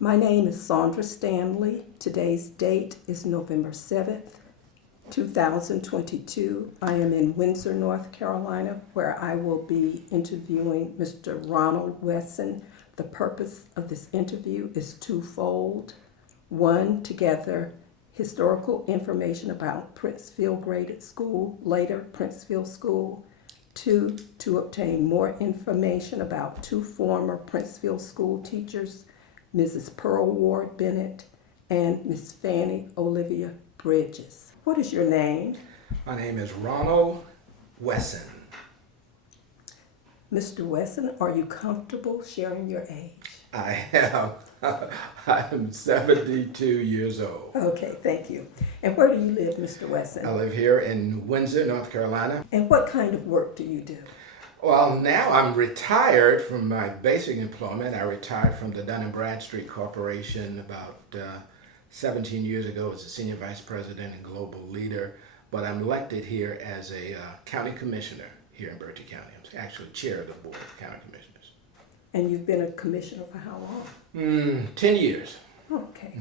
My name is Sandra Stanley. Today's date is November 7th, 2022. I am in Windsor, North Carolina, where I will be interviewing Mr. Ronald Wesson. The purpose of this interview is twofold. One, to gather historical information about Princeville Graded School, later Princeville School. Two, to obtain more information about two former Princeville school teachers, Mrs. Pearl Ward Bennett and Miss Fannie Olivia Bridges. What is your name? My name is Ronald Wesson. Mr. Wesson, are you comfortable sharing your age? I am. I am 72 years old. Okay, thank you. And where do you live, Mr. Wesson? I live here in Windsor, North Carolina. And what kind of work do you do? Well, now I'm retired from my basic employment. I retired from the Dun & Bradstreet Corporation about 17 years ago as a senior vice president and global leader. But I'm elected here as a county commissioner here in Berkeley County. I'm actually chair of the board of county commissioners. And you've been a commissioner for how long? 10 years. Okay.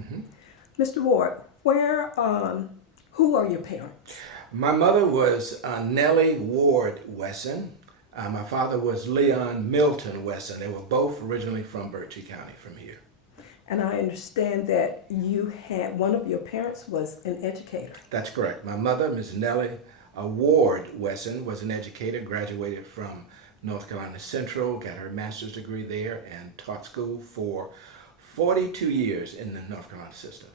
Mr. Ward, who are your parents? My mother was Nellie Ward Wesson. My father was Leon Milton Wesson. They were both originally from Berkeley County, from here. And I understand that one of your parents was an educator. That's correct. My mother, Ms. Nellie Ward Wesson, was an educator, graduated from North Carolina Central, got her master's degree there, and taught school for 42 years in the North Carolina system.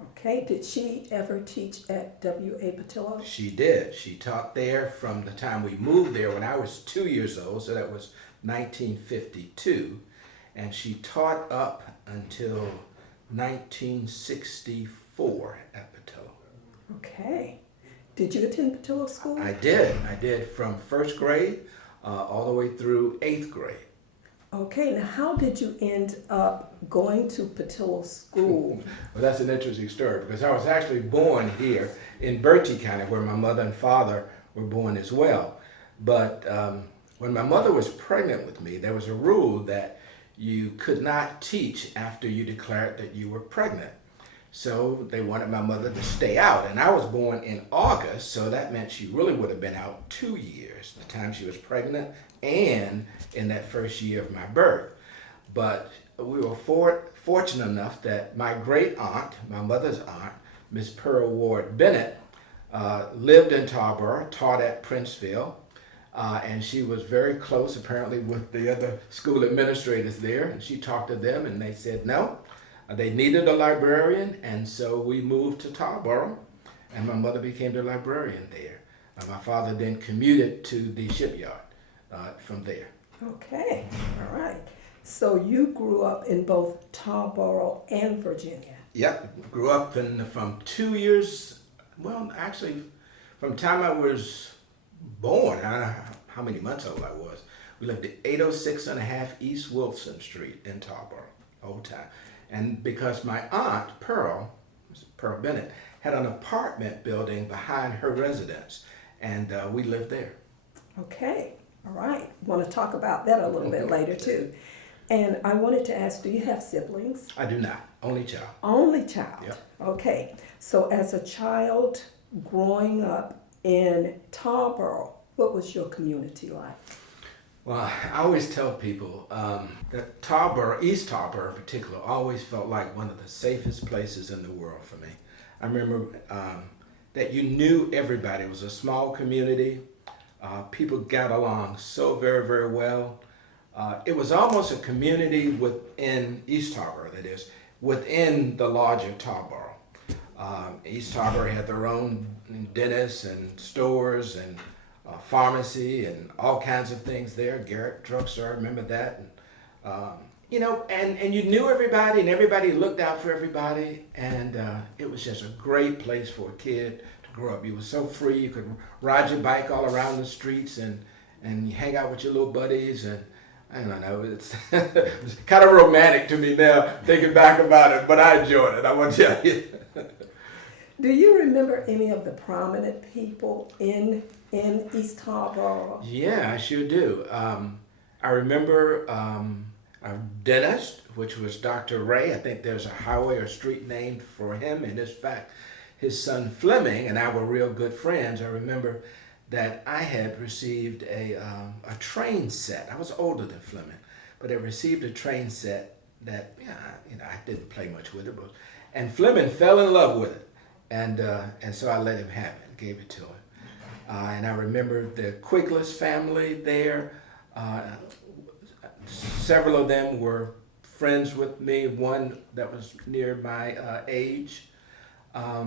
Okay, did she ever teach at W.A. Patillo? She did. She taught there from the time we moved there when I was 2 years old, so that was 1952. And she taught up until 1964 at Patillo. Okay. Did you attend Patillo School? I did. I did from first grade all the way through 8th grade. Okay, now how did you end up going to Patillo School? Well, that's an interesting story because I was actually born here in Berkeley County where my mother and father were born as well. But when my mother was pregnant with me, there was a rule that you could not teach after you declared that you were pregnant. So they wanted my mother to stay out. And I was born in August, so that meant she really would have been out 2 years, the time she was pregnant and in that first year of my birth. But we were fortunate enough that my great aunt, my mother's aunt, Miss Pearl Ward Bennett, lived in Tarboro, taught at Princeville, and she was very close apparently with the other school administrators there, and she talked to them and they said no. They needed a librarian, and so we moved to Tarboro, and my mother became the librarian there. My father then commuted to the shipyard from there. Okay, all right. So you grew up in both Tarboro and Virginia. Yep, grew up from 2 years, well, actually, from the time I was born, I don't know how many months old I was. We lived at 806 and a half East Wilson Street in Tarboro, old time. And because my aunt, Pearl Bennett, had an apartment building behind her residence, and we lived there. Okay, all right. Want to talk about that a little bit later too. And I wanted to ask, do you have siblings? I do not. Only child. Only child. Yep. Okay. So as a child growing up in Tarboro, what was your community like? Well, I always tell people that Tarboro, East Tarboro in particular, always felt like one of the safest places in the world for me. I remember that you knew everybody. It was a small community. People got along so very, very well. It was almost a community within East Tarboro, that is, within the larger Tarboro. East Tarboro had their own dentists and stores and pharmacy and all kinds of things there. Garrett Drugstore, I remember that. And, and you knew everybody and everybody looked out for everybody. And it was just a great place for a kid to grow up. You were so free. You could ride your bike all around the streets and you hang out with your little buddies. And I don't know, it's kind of romantic to me now thinking back about it, but I enjoyed it, I want to tell you. Do you remember any of the prominent people in East Tarboro? Yeah, I sure do. I remember our dentist, which was Dr. Ray. I think there's a highway or street named for him. And in fact, his son Fleming and I were real good friends. I remember that I had received a train set. I was older than Fleming, but I received a train set that I didn't play much with it, and Fleming fell in love with it, and so I let him have it, gave it to him. And I remember the Quigless family there. Several of them were friends with me. One that was near my age. I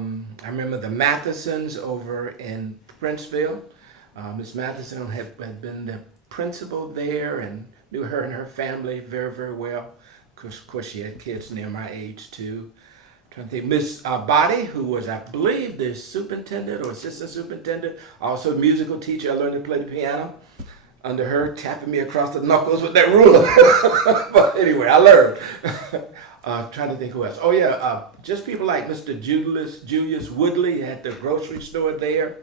remember the Mathesons over in Princeville. Miss Matheson had been the principal there and knew her and her family very, very well. Of course, she had kids near my age too. Trying to think, Miss Body, who was, I believe, the superintendent or assistant superintendent, also a musical teacher. I learned to play the piano under her, tapping me across the knuckles with that ruler. But anyway, I learned. Trying to think who else. Oh yeah, just people like Mr. Julius Woodley at the grocery store there.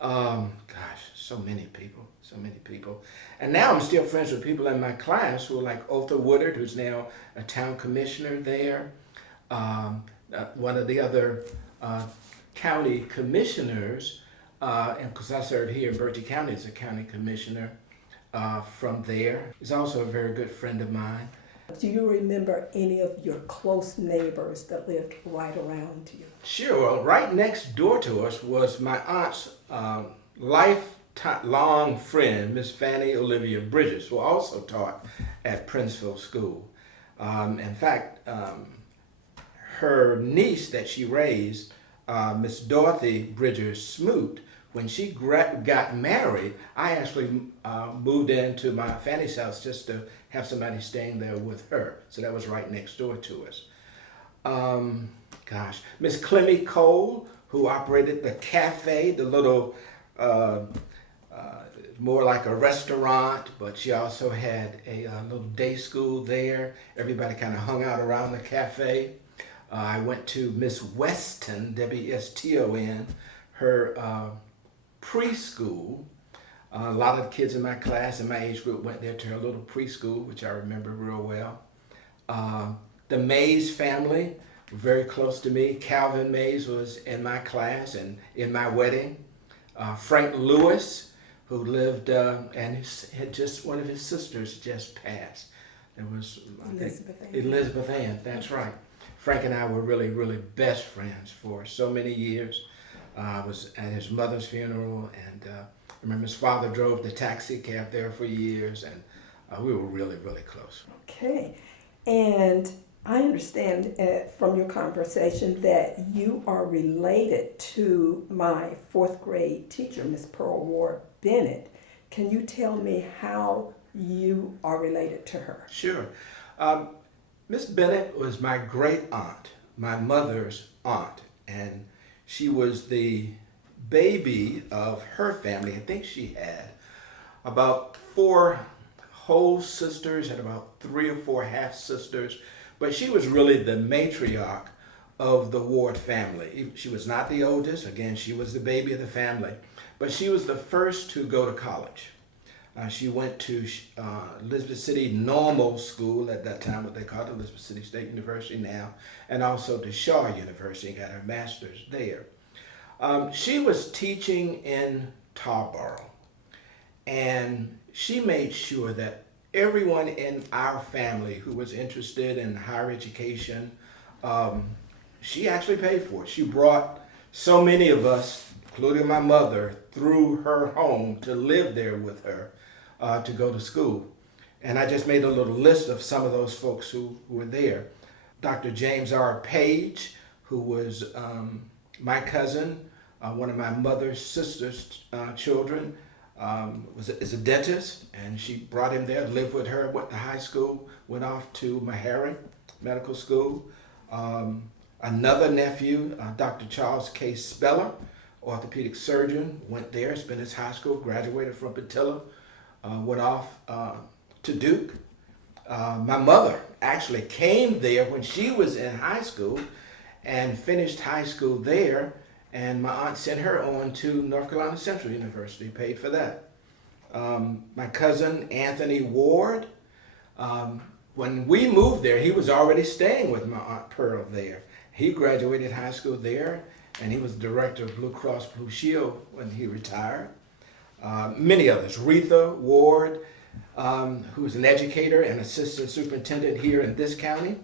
Gosh, so many people. And now I'm still friends with people in my class who are like Otha Woodard, who's now a town commissioner there. One of the other county commissioners, and because I served here in Bertie County as a county commissioner from there, is also a very good friend of mine. Do you remember any of your close neighbors that lived right around you? Sure. Well, right next door to us was my aunt's lifelong friend, Miss Fanny Olivia Bridges, who also taught at Princeville School. In fact, her niece that she raised, Miss Dorothy Bridges Smoot, when she got married, I actually moved into my Fanny's house just to have somebody staying there with her. So that was right next door to us. Miss Clemmy Cole, who operated the cafe, the little, more like a restaurant, but she also had a little day school there. Everybody kind of hung out around the cafe. I went to Miss Weston, W-S-T-O-N, her preschool. A lot of the kids in my class and my age group went there to her little preschool, which I remember real well. The Mays family were very close to me. Calvin Mays was in my class and in my wedding. Frank Lewis, who lived and had just one of his sisters just passed. There was Elizabeth Ann, that's right. Frank and I were really, really best friends for so many years. I was at his mother's funeral, and I remember his father drove the taxi cab there for years, and we were really, really close. Okay, and I understand from your conversation that you are related to my fourth grade teacher, Miss Pearl Ward Bennett. Can you tell me how you are related to her? Sure. Miss Bennett was my great aunt, my mother's aunt, and she was the baby of her family. I think she had about 4 whole sisters and about 3 or 4 half sisters, but she was really the matriarch of the Ward family. She was not the oldest. Again, she was the baby of the family, but she was the first to go to college. She went to Elizabeth City Normal School at that time, what they called Elizabeth City State University now, and also to Shaw University, got her master's there. She was teaching in Tarboro, and she made sure that everyone in our family who was interested in higher education, she actually paid for it. She brought so many of us, including my mother, through her home to live there with her. To go to school. And I just made a little list of some of those folks who were there. Dr. James R. Page, who was my cousin, one of my mother's sister's children, is a dentist, and she brought him there, lived with her, went to high school, went off to Meharry Medical School. Another nephew, Dr. Charles K. Speller, orthopedic surgeon, went there, spent his high school, graduated from Patilla. Went off to Duke. My mother actually came there when she was in high school and finished high school there, and my aunt sent her on to North Carolina Central University, paid for that. My cousin Anthony Ward when we moved there, he was already staying with my Aunt Pearl there. He graduated high school there, and he was director of Blue Cross Blue Shield when he retired. Many others, Retha Ward, who was an educator and assistant superintendent here in this county.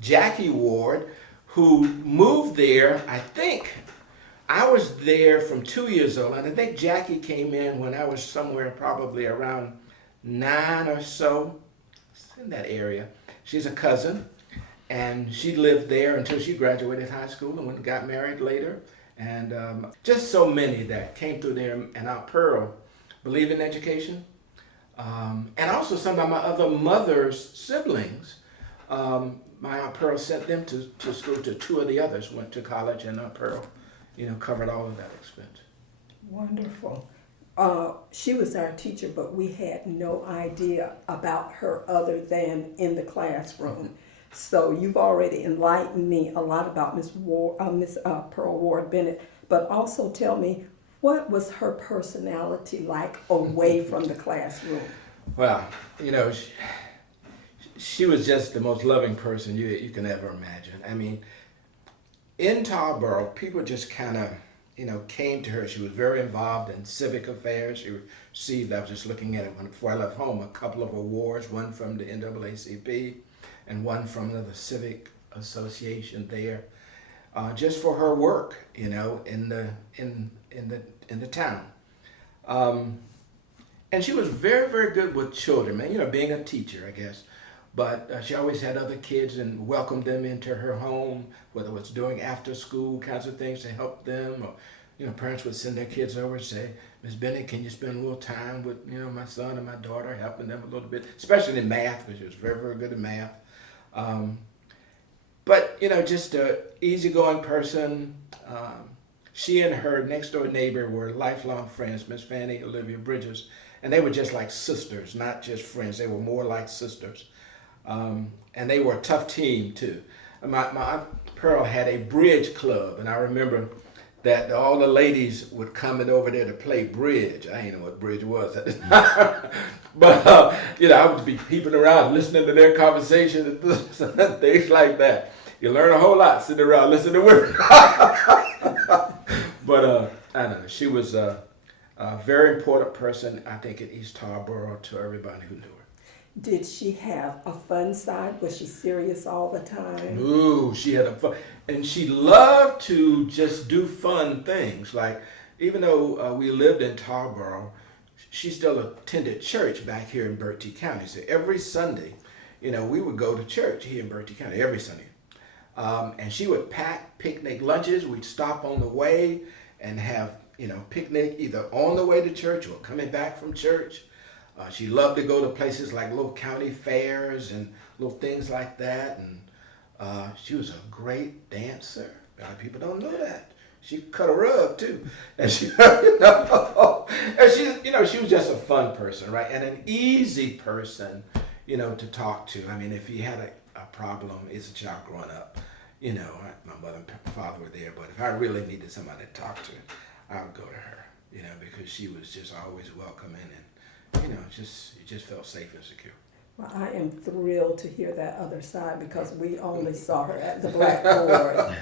Jackie Ward, who moved there, I think, I was there from 2 years old, and I think Jackie came in when I was somewhere probably around 9 or so, in that area. She's a cousin, and she lived there until she graduated high school and went and got married later. And just so many that came through there, and Aunt Pearl believed in education. And also some of my other mother's siblings. My Aunt Pearl sent them to school, to 2 of the others went to college, and Aunt Pearl, covered all of that expense. Wonderful. She was our teacher, but we had no idea about her other than in the classroom. So you've already enlightened me a lot about Miss Pearl Ward Bennett, but also tell me, what was her personality like away from the classroom? Well, she was just the most loving person you can ever imagine. I mean, in Tarboro, people just kind of, came to her. She was very involved in civic affairs. She received, I was just looking at it before I left home, a couple of awards, one from the NAACP and one from another civic association there, just for her work, in the town. And she was very, very good with children, man, being a teacher, I guess. But she always had other kids and welcomed them into her home, whether it was doing after school kinds of things to help them, or, parents would send their kids over and say, Miss Bennett, can you spend a little time with, my son and my daughter, helping them a little bit, especially in math, because she was very, very good at math. But, just an easygoing person. She and her next door neighbor were lifelong friends, Miss Fanny Olivia Bridges, and they were just like sisters, not just friends. They were more like sisters. And they were a tough team too. My Aunt Pearl had a bridge club, and I remember that all the ladies would come in over there to play bridge. I didn't know what bridge was at the time. But, I would be peeping around, listening to their conversation and things like that. You learn a whole lot sitting around listening to women. But, I don't know, she was a very important person, I think, in East Tarboro to everybody who knew her. Did she have a fun side? Was she serious all the time? Ooh, she had a fun, and she loved to just do fun things. Like, even though we lived in Tarboro, she still attended church back here in Bertie County. So every Sunday, we would go to church here in Bertie County every Sunday. And she would pack picnic lunches. We'd stop on the way and have, picnic either on the way to church or coming back from church. She loved to go to places like little county fairs and little things like that. And she was a great dancer. A lot of people don't know that. She cut a rug too. And she, she was just a fun person, right? And an easy person, to talk to. I mean, if you had a problem as a child growing up, my mother and father were there, but if I really needed somebody to talk to, I would go to her, because she was just always welcoming and, you just felt safe and secure. Well, I am thrilled to hear that other side because we only saw her at the blackboard.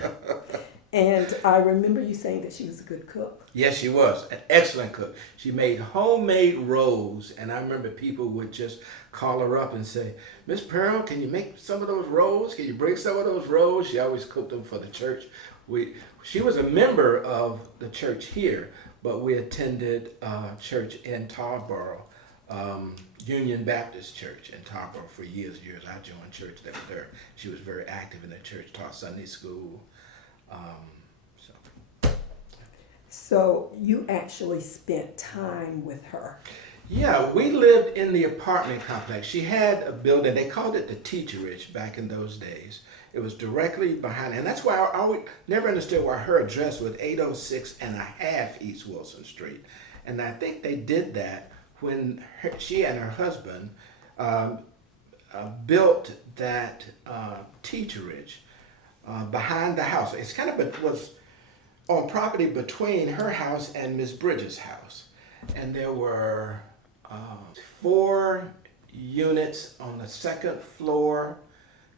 And I remember you saying that she was a good cook. Yes, she was an excellent cook. She made homemade rolls, and I remember people would just call her up and say, Miss Pearl, can you make some of those rolls? Can you bring some of those rolls? She always cooked them for the church. She was a member of the church here, but we attended church in Tarboro, Union Baptist Church in Tarboro for years. I joined church that was there. She was very active in the church, taught Sunday school. So you actually spent time with her. Yeah, we lived in the apartment complex. She had a building, they called it the Teacherage back in those days. It was directly behind, and that's why I never understood why her address was 806 and a half East Wilson Street. And I think they did that when she and her husband built that Teacherage behind the house. It's kind of was on property between her house and Miss Bridges' house. And there were 4 units on the second floor,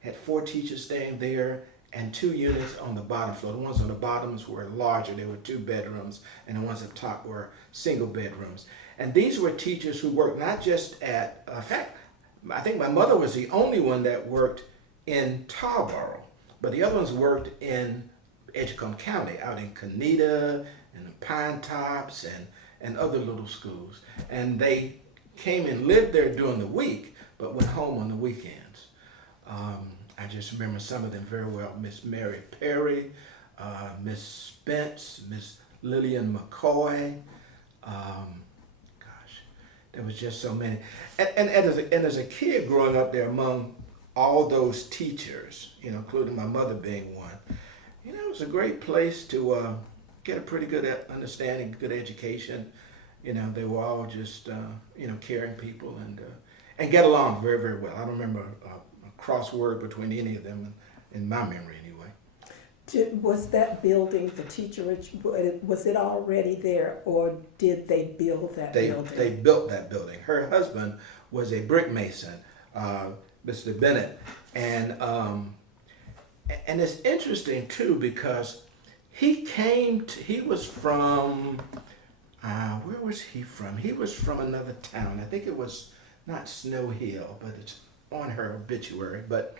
had 4 teachers staying there, and 2 units on the bottom floor. The ones on the bottoms were larger. They were 2 bedrooms, and the ones up top were single bedrooms. And these were teachers who worked not just at, in fact, I think my mother was the only one that worked in Tarboro, but the other ones worked in Edgecombe County, out in Canita and the Pine Tops and other little schools. And they came and lived there during the week, but went home on the weekends. I just remember some of them very well. Miss Mary Perry, Miss Spence, Miss Lillian McCoy. There was just so many. And as a kid growing up there among all those teachers, including my mother being one, it was a great place to get a pretty good understanding, good education. They were all just, caring people and get along very, very well. I don't remember a crossword between any of them in my memory anyway. Was that building, the teacherage, was it already there, or did they build that building? They built that building. Her husband was a brick mason, Mr. Bennett, and it's interesting too because he was from, where was he from? He was from another town. I think it was not Snow Hill, but it's on her obituary. But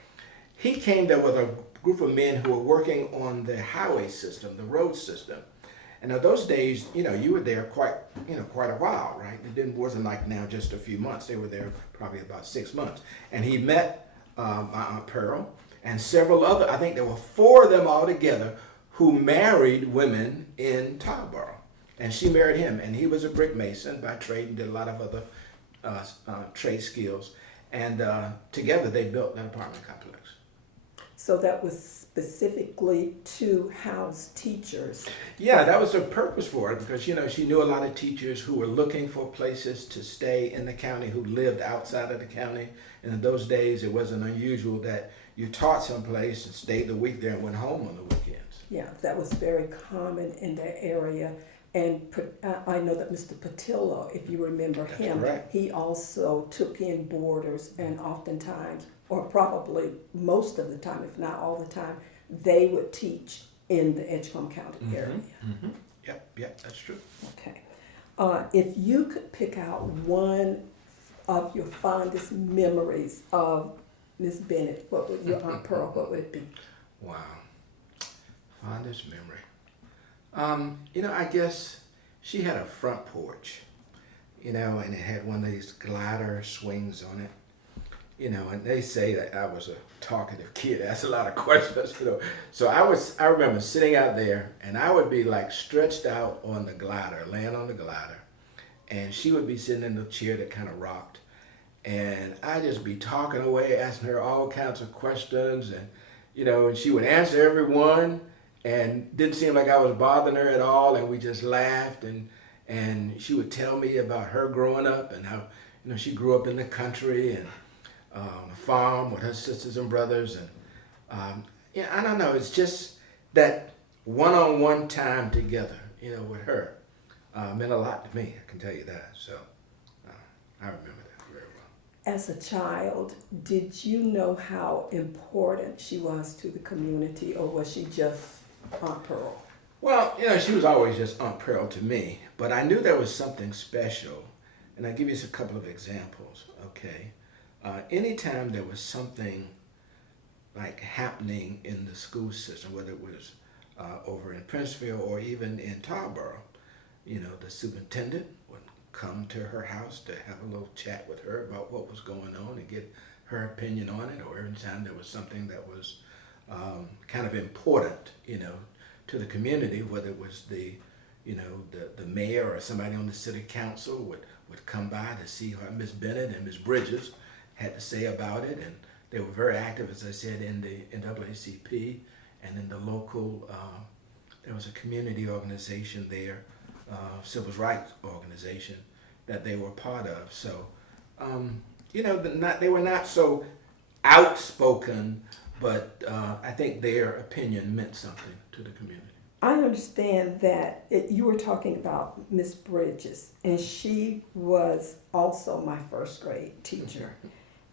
he came there with a group of men who were working on the highway system, the road system. And in those days, you were there quite a while, right? It wasn't like now just a few months. They were there probably about 6 months. And he met my Aunt Pearl and several other, I think there were 4 of them all together, who married women in Tarboro. And she married him, and he was a brick mason by trade and did a lot of other trade skills. And together they built that apartment complex. So that was specifically to house teachers. Yeah, that was her purpose for it because, she knew a lot of teachers who were looking for places to stay in the county, who lived outside of the county. And in those days, it wasn't unusual that you taught someplace and stayed the week there and went home on the weekends. Yeah, that was very common in that area. And I know that Mr. Patillo, if you remember him, correct. He also took in boarders, and oftentimes, or probably most of the time, if not all the time, they would teach in the Edgecombe County area. Mm-hmm. Yep, that's true. Okay. If you could pick out one of your fondest memories of Miss Bennett, what would your Aunt Pearl, what would it be? Wow. Fondest memory. I guess she had a front porch, and it had one of these glider swings on it, and they say that I was a talkative kid. That's a lot of questions, So I remember sitting out there, and I would be like stretched out on the glider, laying on the glider, and she would be sitting in the chair that kind of rocked, and I'd just be talking away, asking her all kinds of questions, and she would answer every one. And didn't seem like I was bothering her at all, and we just laughed, and she would tell me about her growing up and how she grew up in the country and on a farm with her sisters and brothers, and I don't know, it's just that one-on-one time together, with her meant a lot to me. I can tell you that. So I remember that very well. As a child, did you know how important she was to the community, or was she just Aunt Pearl? Well, she was always just Aunt Pearl to me, but I knew there was something special, and I'll give you a couple of examples, okay? Anytime there was something like happening in the school system, whether it was over in Princeville or even in Tarboro, the superintendent would come to her house to have a little chat with her about what was going on and get her opinion on it, or every time there was something that was kind of important, to the community, whether it was the mayor or somebody on the city council would come by to see what Miss Bennett and Miss Bridges had to say about it. And they were very active, as I said, in the NAACP and in the local, there was a community organization there, civil rights organization that they were part of. So, they were not so outspoken, but I think their opinion meant something to the community. I understand that you were talking about Miss Bridges, and she was also my first grade teacher.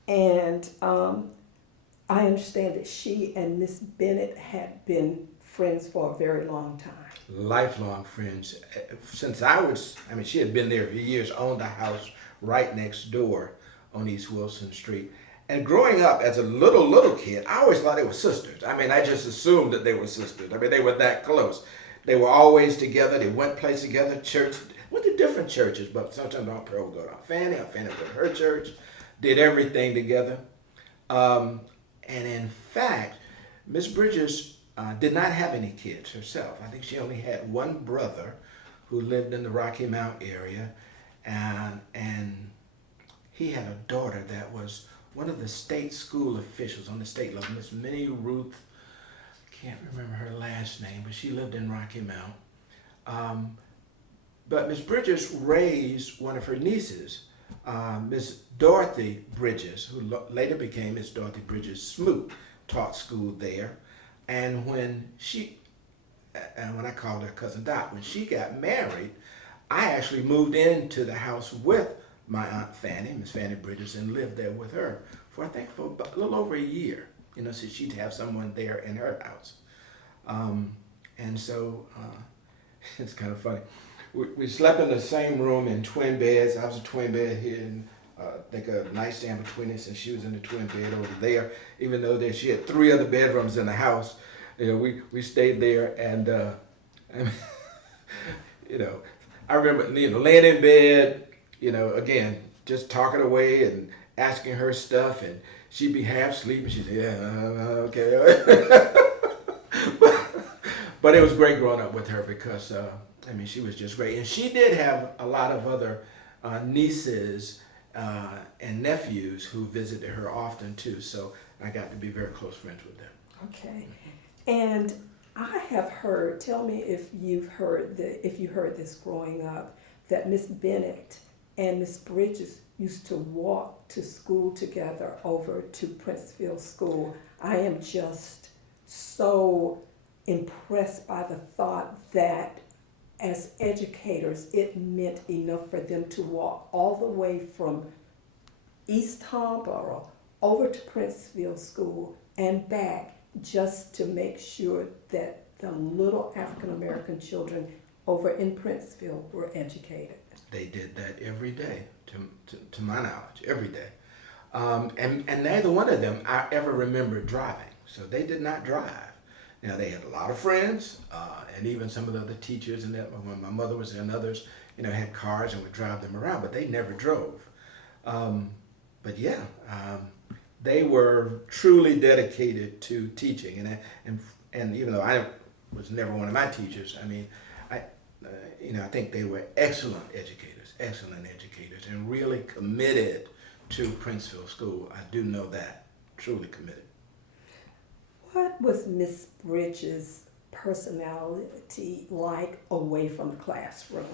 And I understand that she and Miss Bennett had been friends for a very long time. Lifelong friends. Since I mean, she had been there for years, owned the house right next door on East Wilson Street. And growing up as a little kid, I always thought they were sisters. I mean, I just assumed that they were sisters. I mean, they were that close. They were always together. They went place together, church, went to different churches, but sometimes Aunt Pearl would go to Aunt Fanny would go to her church, did everything together. And in fact, Miss Bridges did not have any kids herself. I think she only had one brother who lived in the Rocky Mount area, and he had a daughter that was one of the state school officials on the state level, Miss Minnie Ruth. Can't remember her last name, but she lived in Rocky Mount. But Miss Bridges raised one of her nieces, Miss Dorothy Bridges, who later became Miss Dorothy Bridges Smoot, taught school there. And when I called her Cousin Dot, when she got married, I actually moved into the house with my Aunt Fanny, Miss Fanny Bridges, and lived there with her for, I think, for a little over a year. You know, so she'd have someone there in her house. And so it's kind of funny. We slept in the same room in twin beds. I was a twin bed here, and I think a nightstand between us, and she was in the twin bed over there. Even though she had 3 other bedrooms in the house, you know, we stayed there, and you know, I remember, you know, laying in bed, you know, again, just talking away and asking her stuff, and she'd be half asleep, and she'd say, yeah, okay. But it was great growing up with her because, I mean, she was just great. And she did have a lot of other nieces and nephews who visited her often too. So I got to be very close friends with them. Okay. And I have heard, tell me if you heard this growing up, that Miss Bennett and Miss Bridges used to walk to school together over to Princeville School. I am just so impressed by the thought that as educators, it meant enough for them to walk all the way from East Tomboro over to Princeville School and back just to make sure that the little African American children over in Princeville were educated. They did that every day, to my knowledge, every day. And neither one of them I ever remember driving. So they did not drive. Now, they had a lot of friends, and even some of the other teachers, and that when my mother was there and others, you know, had cars and would drive them around, but they never drove. But yeah, they were truly dedicated to teaching, and even though I was never one of my teachers, I mean, I think they were excellent educators, and really committed to Princeville School. I do know that, truly committed. What was Miss Bridges' personality like away from the classroom?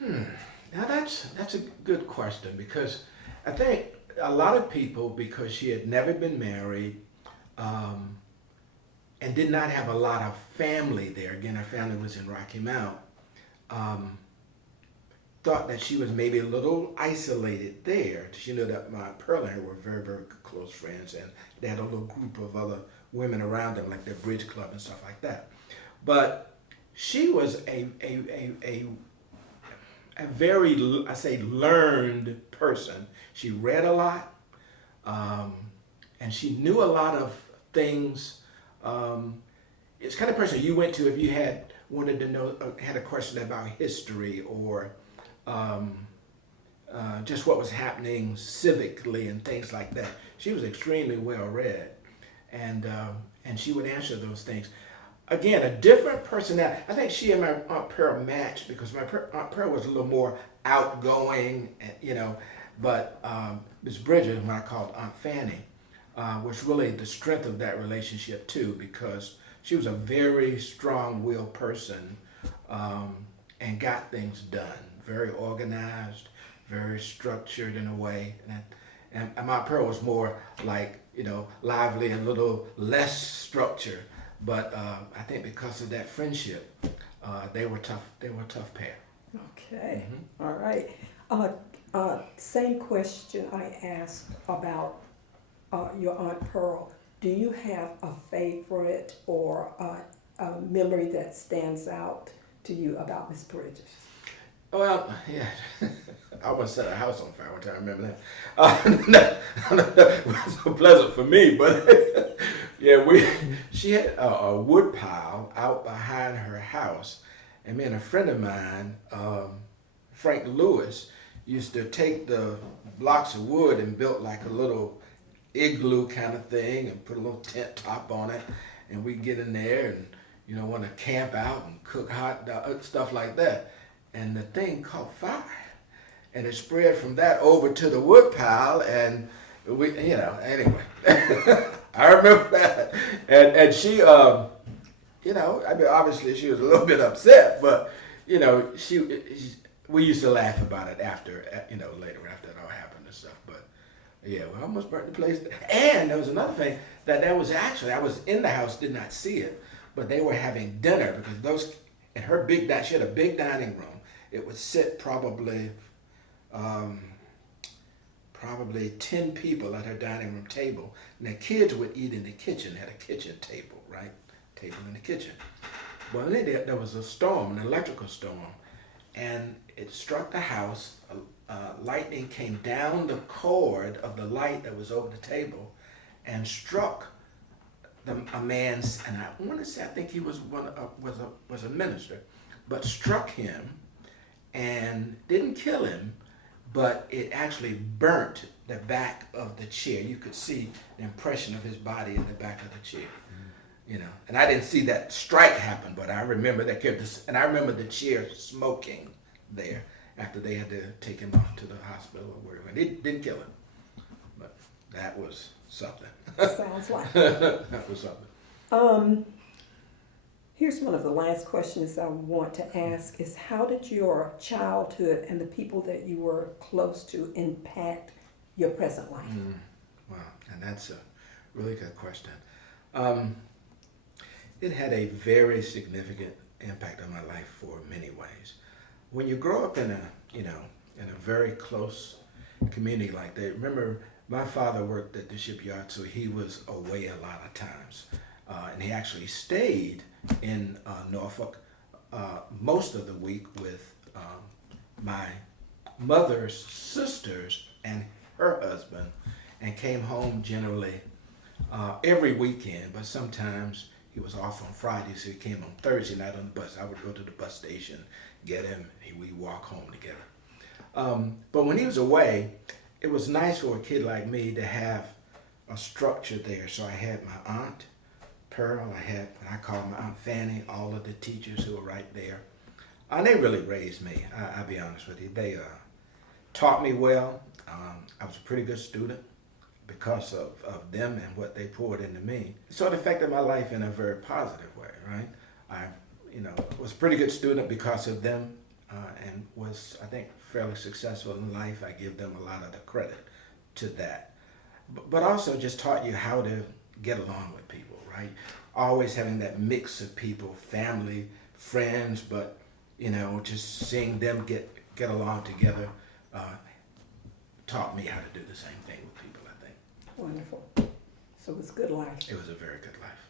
Now that's a good question, because I think a lot of people, because she had never been married and did not have a lot of family there, again, her family was in Rocky Mount, thought that she was maybe a little isolated there. She knew that my Pearl and her were very, very close friends, and they had a little group of other women around them, like their bridge club and stuff like that. But she was a very, I say, learned person. She read a lot, and she knew a lot of things. It's the kind of person you went to if you wanted to know, had a question about history or just what was happening civically and things like that. She was extremely well read, and she would answer those things. Again, a different personality. I think she and my Aunt Pearl matched, because my Aunt Pearl was a little more outgoing, but Miss Bridges, when I called Aunt Fanny, was really the strength of that relationship too, because she was a very strong-willed person and got things done, very organized, very structured in a way. And my Pearl was more like, lively and a little less structured. But I think because of that friendship, they were tough. They were a tough pair. Okay, all right. Same question I asked about your Aunt Pearl. Do you have a favorite or a memory that stands out to you about Miss Bridges? Well, yeah, I almost set a house on fire one time. I remember that. It wasn't so pleasant for me, but yeah, she had a wood pile out behind her house, and me and a friend of mine, Frank Lewis, used to take the blocks of wood and built like a little igloo kind of thing and put a little tent top on it, and we'd get in there and want to camp out and cook hot dog, stuff like that. And the thing caught fire, and it spread from that over to the wood pile, and anyway, I remember that. And she, I mean, obviously she was a little bit upset, but we used to laugh about it after, later after it all happened and stuff. But yeah, we almost burnt the place. And there was another thing that was actually, I was in the house, did not see it, but they were having dinner because in her she had a big dining room. It would sit probably 10 people at her dining room table, and the kids would eat in the kitchen. Had a kitchen table, right? Table in the kitchen. Well, there was a storm, an electrical storm, and it struck the house. Lightning came down the cord of the light that was over the table, and struck a man's. And I want to say, I think he was was a minister, but struck him. And didn't kill him, but it actually burnt the back of the chair. You could see the impression of his body in the back of the chair, And I didn't see that strike happen, but I remember and I remember the chair smoking there after they had to take him off to the hospital or wherever. They didn't kill him, but that was something. Sounds like. That was something. Here's one of the last questions I want to ask is how did your childhood and the people that you were close to impact your present life? Wow, and that's a really good question. It had a very significant impact on my life for many ways. When you grow up in a very close community like that, remember my father worked at the shipyard, so he was away a lot of times. And he actually stayed in Norfolk most of the week with my mother's sisters and her husband, and came home generally every weekend, but sometimes he was off on Friday, so he came on Thursday night on the bus. I would go to the bus station, get him, and we'd walk home together. But when he was away, it was nice for a kid like me to have a structure there. So I had my aunt, Pearl, I had what I call my Aunt Fanny, all of the teachers who were right there. And they really raised me, I'll be honest with you. They taught me well. I was a pretty good student because of them and what they poured into me. So it affected my life in a very positive way, right? I was a pretty good student because of them and was, I think, fairly successful in life. I give them a lot of the credit to that. But also just taught you how to get along with people, right? Always having that mix of people, family, friends, but just seeing them get along together taught me how to do the same thing with people, I think. Wonderful. So it was good life. It was a very good life.